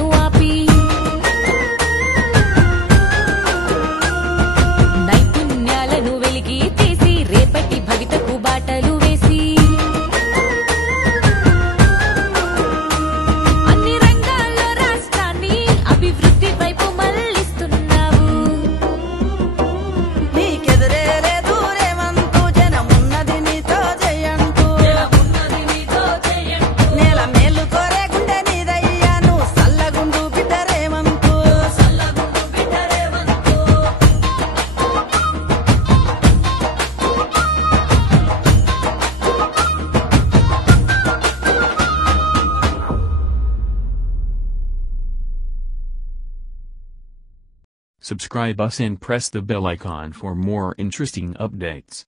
కలలను ఆపి నైపుణ్యాలను వెలికి తీసి రేపటి భవితకు బాటలు వేసి అన్ని రంగాల్లో రాష్ట్రాన్ని అభివృద్ధి వైపు మళ్లిస్తున్నావు. నీకెదురే లేదు రేవంతు జనమున్నది నీతో జయంతు నేల మేలు కోరే గుండె నీదయ్యా నువ్వు సల్లగుండు బిడ్డ Revanth. Subscribe us and press the bell icon for more interesting updates.